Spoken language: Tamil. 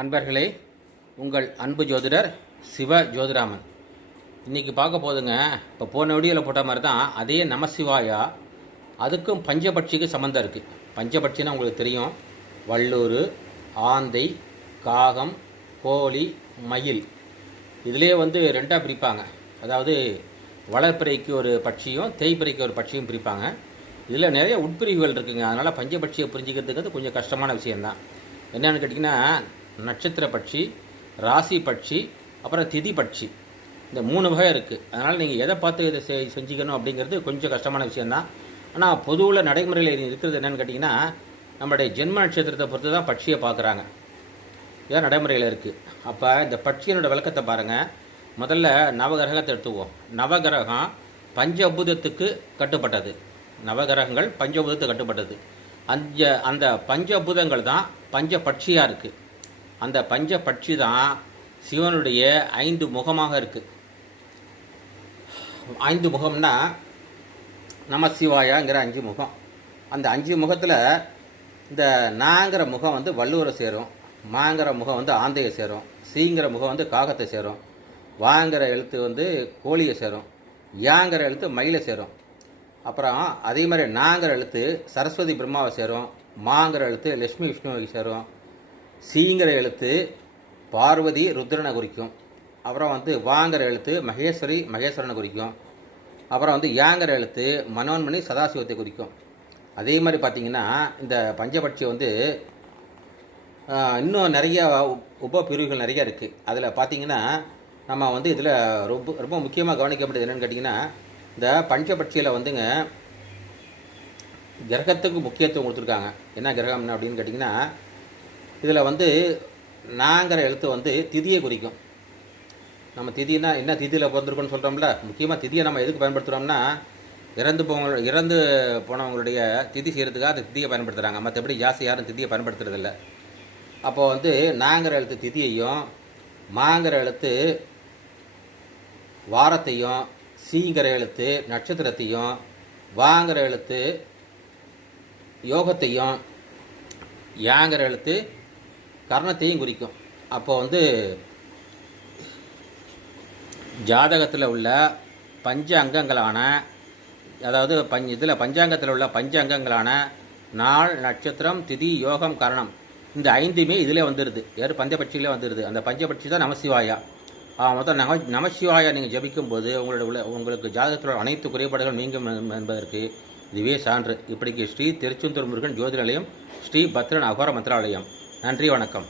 நண்பர்களே, உங்கள் அன்பு ஜோதிடர் சிவ ஜோதிராமன். இன்றைக்கி பார்க்க போதுங்க, இப்போ போன வீடியோவில் போட்ட மாதிரி தான் அதே நமசிவாயா. அதுக்கும் பஞ்சபட்சிக்கு சம்மந்தம் இருக்குது. பஞ்சபட்சின்னா உங்களுக்கு தெரியும், வள்ளூர், ஆந்தை, காகம், கோழி, மயில். இதிலே ரெண்டாக பிரிப்பாங்க. அதாவது வளர்ப்பிறைக்கு ஒரு பட்சியும் தேய்ப்பிறைக்கு ஒரு பட்சியும் பிரிப்பாங்க. இதில் நிறைய உட்பிரிவுகள் இருக்குங்க. அதனால் பஞ்சபட்சியை புரிஞ்சிக்கிறதுக்கு கொஞ்சம் கஷ்டமான விஷயந்தான். என்னென்னு கேட்டிங்கன்னா, நட்சத்திர பட்சி, ராசி பட்சி, அப்புறம் திதி பட்சி, இந்த 3 வகை இருக்குது. அதனால் நீங்கள் எதை பார்த்து இதை செஞ்சுக்கணும் அப்படிங்கிறது கொஞ்சம் கஷ்டமான விஷயந்தான். ஆனால் பொதுவில் நடைமுறையில் இருக்கிறது என்னென்னு கேட்டிங்கன்னா, நம்மளுடைய ஜென்ம நட்சத்திரத்தை பொறுத்து தான் பட்சியை பார்க்குறாங்க. இதான் நடைமுறையில் இருக்குது. அப்போ இந்த பட்சியனோட விளக்கத்தை பாருங்கள். முதல்ல நவகிரகத்தை எடுத்துக்குவோம். நவகிரகம் பஞ்சபூதத்துக்கு கட்டுப்பட்டது. நவகிரகங்கள் பஞ்சபூதத்துக்கு கட்டுப்பட்டது. அந்த பஞ்சபூதங்கள் தான் பஞ்சபட்சியாக இருக்குது. அந்த பஞ்சபட்சி தான் சிவனுடைய 5 முகமாக இருக்குது. 5 முகம்னா நமசிவாயாங்கிற 5 முகம். அந்த 5 முகத்தில் இந்த நாங்கிற முகம் வள்ளுவரை சேரும், மாங்கிற முகம் ஆந்தையை சேரும், சீங்கிற முகம் காகத்தை சேரும், வாங்கிற எழுத்து கோழியை சேரும், யாங்கிற எழுத்து மயிலை சேரும். அப்புறம் அதே மாதிரி நாங்கிற எழுத்து சரஸ்வதி பிரம்மாவை சேரும், மாங்கிற எழுத்து லட்சுமி விஷ்ணுவை சேரும், சீங்கிற எழுத்து பார்வதி ருத்ரனை குறிக்கும். அப்புறம் வாங்கிற எழுத்து மகேஸ்வரி மகேஸ்வரனை குறிக்கும். அப்புறம் யாங்கிற எழுத்து மனோன்மணி சதாசிவத்தை குறிக்கும். அதே மாதிரி பார்த்திங்கன்னா, இந்த பஞ்சபட்சி இன்னும் நிறைய உபப்பிரிவுகள் நிறைய இருக்குது. அதில் பார்த்திங்கன்னா, நம்ம இதில் ரொம்ப ரொம்ப முக்கியமாக கவனிக்கப்பட்டது என்னென்னு கேட்டிங்கன்னா, இந்த பஞ்சபட்சியில் கிரகத்துக்கு முக்கியத்துவம் கொடுத்துருக்காங்க. என்ன கிரகம் அப்படின்னு கேட்டிங்கன்னா, இதில் நாங்கிற எழுத்து திதியை குறிக்கும். நம்ம திதினா என்ன, திதியில் பிறந்திருக்கோன்னு சொல்கிறோம்ல. முக்கியமாக திதியை நம்ம எதுக்கு பயன்படுத்துகிறோம்னா, இறந்து போனவங்களுடைய திதி செய்கிறதுக்காக அந்த திதியை பயன்படுத்துகிறாங்க. மற்றபடி ஜாஸ்தி யாரும் திதியை பயன்படுத்துறதில்ல. அப்போது நாங்கிற எழுத்து திதியையும், மாங்கிற எழுத்து வாரத்தையும், சீங்கிற எழுத்து நட்சத்திரத்தையும், வாங்கிற எழுத்து யோகத்தையும், யாங்கிற எழுத்து கர்ணத்தையும் குறிக்கும். அப்போது ஜாதகத்தில் உள்ள பஞ்ச அங்கங்களான, அதாவது இதில் பஞ்சாங்கத்தில் உள்ள பஞ்ச அங்கங்களான நாள், நட்சத்திரம், திதி, யோகம், கரணம், இந்த 5மே இதில் வந்துடுது. யார் பஞ்சபட்சியிலே வந்துடுது. அந்த பஞ்சபட்சி தான் நமசிவாயா. மொத்தம் நமசிவாயா நீங்கள் ஜபிக்கும்போது உங்களுக்கு ஜாதகத்தில் அனைத்து குறைபாடுகளும் நீங்கும் என்பதற்கு இதுவே சான்று. இப்படிக்கு ஸ்ரீ திருச்செந்தூர் முருகன் ஜோதிட நிலையம், ஸ்ரீ பத்ரன் அகோர மந்திராலயம். நன்றி, வணக்கம்.